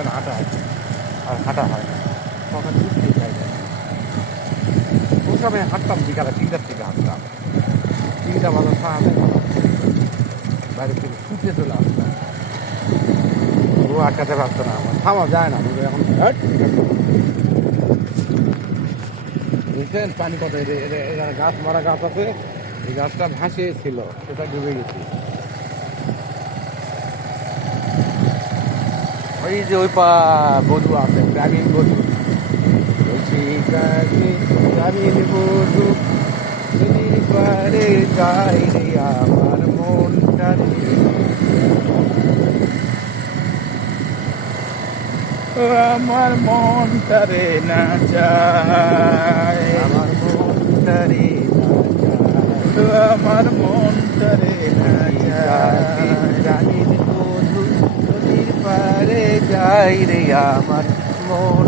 Kilometre হাঁটা আছে, আর হাঁটা হয় না, তখন উঠতেই যায় না। ওই সময় হাঁটতাম বিকালে 3টার থেকে হাঁটতাম, 3টা বাজার সাহায্য বাইরে থেকে ছুটে চলে আসতাম। ও আটকাতে পারতো না, আমার থামা যায় না, বলবে এখন হ্যাট। বুঝছেন পানি কত, গাছ মারা গাছ আছে, এই গাছটা ভাসিয়েছিল, সেটা ডুবে গেছে। ওই যে ওই বধূ আছে, গ্রামীণ বধূ, বলছি গ্রামীণ বধূ, নদীর পারে যাই রে আমার মনটা রে, ও আমার মনটা রে না যায়, আমার মনটা রে না যায়, ও আমার মনটা রে না যায়, গ্রামীণ বধূ নদীর পারে যাই রে আমার মন।